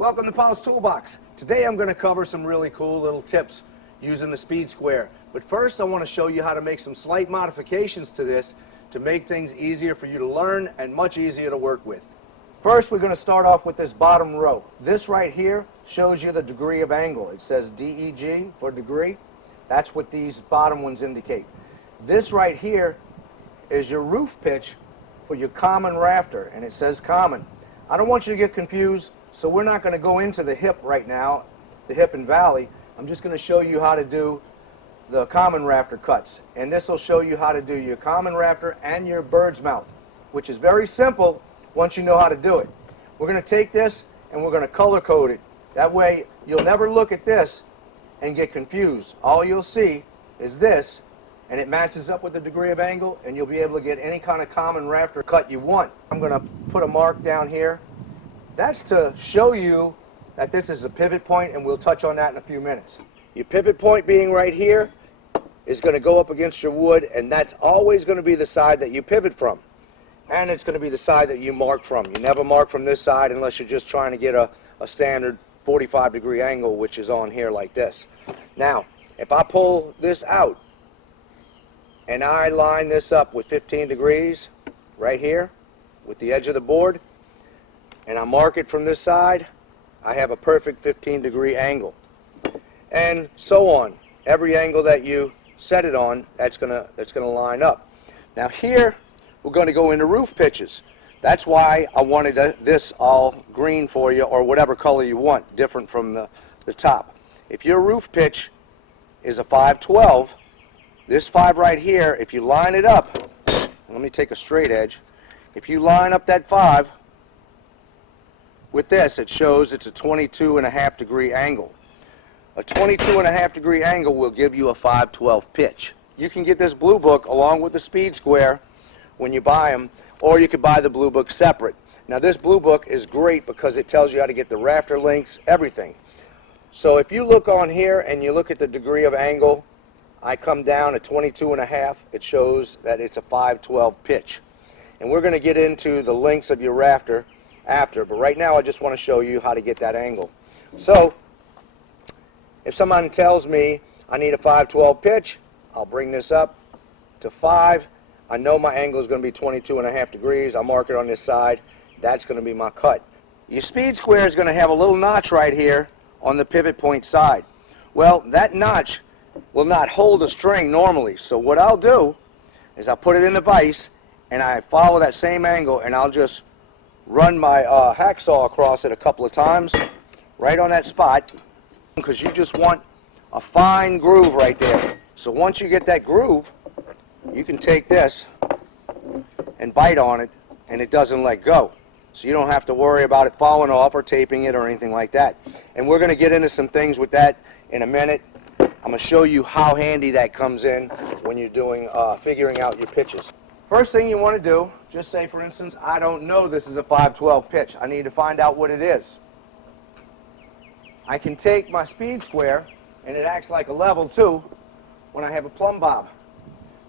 Welcome to Paul's Toolbox. Today I'm going to cover some really cool little tips using the speed square. But first I want to show you how to make some slight modifications to this to make things easier for you to learn and much easier to work with. First we're going to start off with this bottom row. This right here shows you the degree of angle. It says DEG for degree. That's what these bottom ones indicate. This right here is your roof pitch for your common rafter, and it says common. I don't want you to get confused, so we're not going to go into the hip right now, the hip and valley. I'm just going to show you how to do the common rafter cuts, and this will show you how to do your common rafter and your bird's mouth, which is very simple once you know how to do it. We're going to take this and we're going to color code it. That way you'll never look at this and get confused. All you'll see is this, and it matches up with the degree of angle, and you'll be able to get any kind of common rafter cut you want. I'm going to put a mark down here. That's to show you that this is a pivot point, and we'll touch on that in a few minutes. Your pivot point being right here is going to go up against your wood, and that's always going to be the side that you pivot from. And it's going to be the side that you mark from. You never mark from this side unless you're just trying to get a standard 45-degree angle, which is on here like this. Now, if I pull this out, and I line this up with 15 degrees right here with the edge of the board, and I mark it from this side, I have a perfect 15-degree angle. And so on. Every angle that you set it on, that's gonna line up. Now here we're going to go into roof pitches. That's why I wanted this all green for you, or whatever color you want, different from the top. If your roof pitch is a 512, this 5 right here, if you line it up, let me take a straight edge, if you line up that 5 with this, it shows it's a 22.5-degree angle. A 22.5-degree angle will give you a 512 pitch. You can get this blue book along with the speed square when you buy them, or you could buy the blue book separate. Now this blue book is great because it tells you how to get the rafter lengths, everything. So if you look on here and you look at the degree of angle, I come down at 22.5, it shows that it's a 512 pitch. And we're going to get into the lengths of your rafter after, but right now I just want to show you how to get that angle. So if someone tells me I need a 512 pitch, I'll bring this up to 5. I know my angle is going to be 22.5 degrees. I'll mark it on this side. That's going to be my cut. Your speed square is going to have a little notch right here on the pivot point side. Well, that notch will not hold a string normally. So what I'll do is I'll put it in the vise and I follow that same angle, and I'll just run my hacksaw across it a couple of times right on that spot, because you just want a fine groove right there. So once you get that groove, you can take this and bite on it and it doesn't let go. So you don't have to worry about it falling off or taping it or anything like that. And we're going to get into some things with that in a minute. I'm going to show you how handy that comes in when you're doing figuring out your pitches. First thing you want to do, just say for instance, I don't know this is a 512 pitch. I need to find out what it is. I can take my speed square, and it acts like a level too when I have a plumb bob.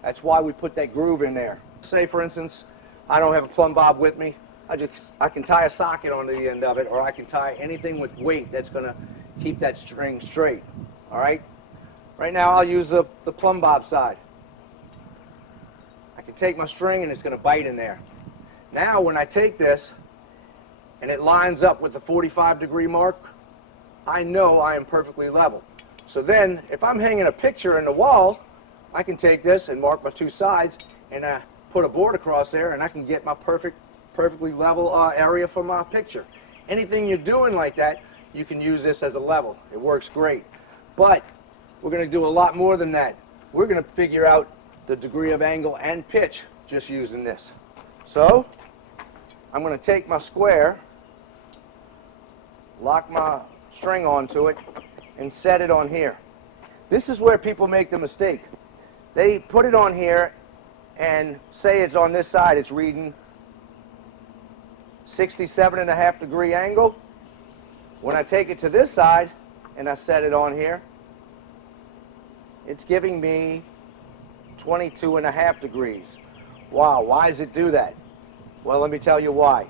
That's why we put that groove in there. Say for instance, I don't have a plumb bob with me. I can tie a socket onto the end of it, or I can tie anything with weight that's going to keep that string straight. All right? Right now I'll use the plumb bob side. I can take my string and it's going to bite in there. Now when I take this and it lines up with the 45-degree mark, I know I am perfectly level. So then if I'm hanging a picture in the wall, I can take this and mark my two sides and put a board across there, and I can get my perfectly level area for my picture. Anything you're doing like that, you can use this as a level. It works great. But we're going to do a lot more than that. We're going to figure out the degree of angle and pitch just using this. So I'm going to take my square, lock my string onto it, and set it on here. This is where people make the mistake. They put it on here and say it's on this side, it's reading 67.5-degree angle. When I take it to this side and I set it on here, it's giving me 22.5 degrees. Wow, why does it do that? Well, let me tell you why.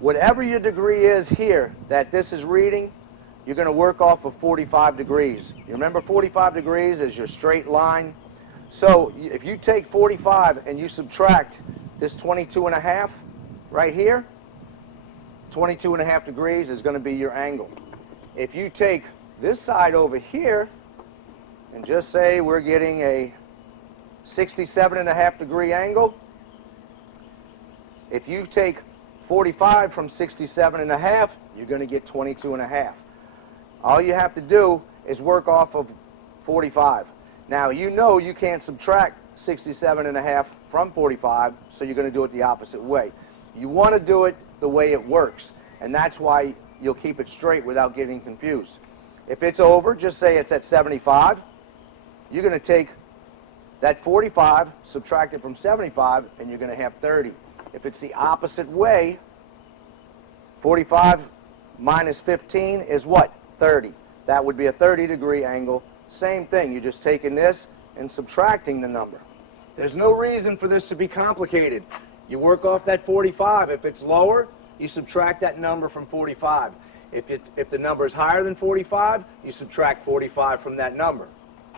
whatever your degree is here that this is reading, you're going to work off of 45 degrees. You remember 45 degrees is your straight line. So if you take 45 and you subtract this 22.5 right here, 22.5 degrees is going to be your angle. If you take this side over here and just say we're getting a 67.5 degree angle, if you take 45 from 67.5, you're going to get 22.5. All you have to do is work off of 45. Now you know you can't subtract 67.5 from 45, so you're going to do it the opposite way. You want to do it the way it works, and that's why you'll keep it straight without getting confused. If it's over, just say it's at 75, you're going to take that 45, subtract it from 75, and you're going to have 30. If it's the opposite way, 45 minus 15 is what? 30. That would be a 30-degree angle. Same thing, you're just taking this and subtracting the number. There's no reason for this to be complicated. You work off that 45. If it's lower, you subtract that number from 45. If the number is higher than 45, you subtract 45 from that number.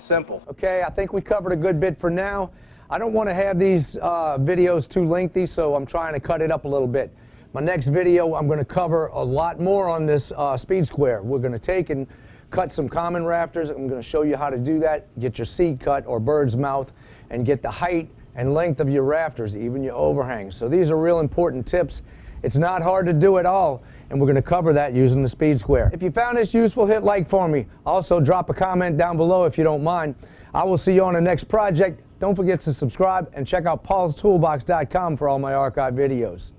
Simple. Okay, I think we covered a good bit for now. I don't want to have these videos too lengthy, so I'm trying to cut it up a little bit. My next video, I'm going to cover a lot more on this speed square. We're going to take and cut some common rafters. I'm going to show you how to do that. Get your seat cut or bird's mouth and get the height and length of your rafters, even your overhangs. So these are real important tips. It's not hard to do at all, and we're going to cover that using the speed square. If you found this useful, hit like for me. Also, drop a comment down below if you don't mind. I will see you on the next project. Don't forget to subscribe and check out paulstoolbox.com for all my archive videos.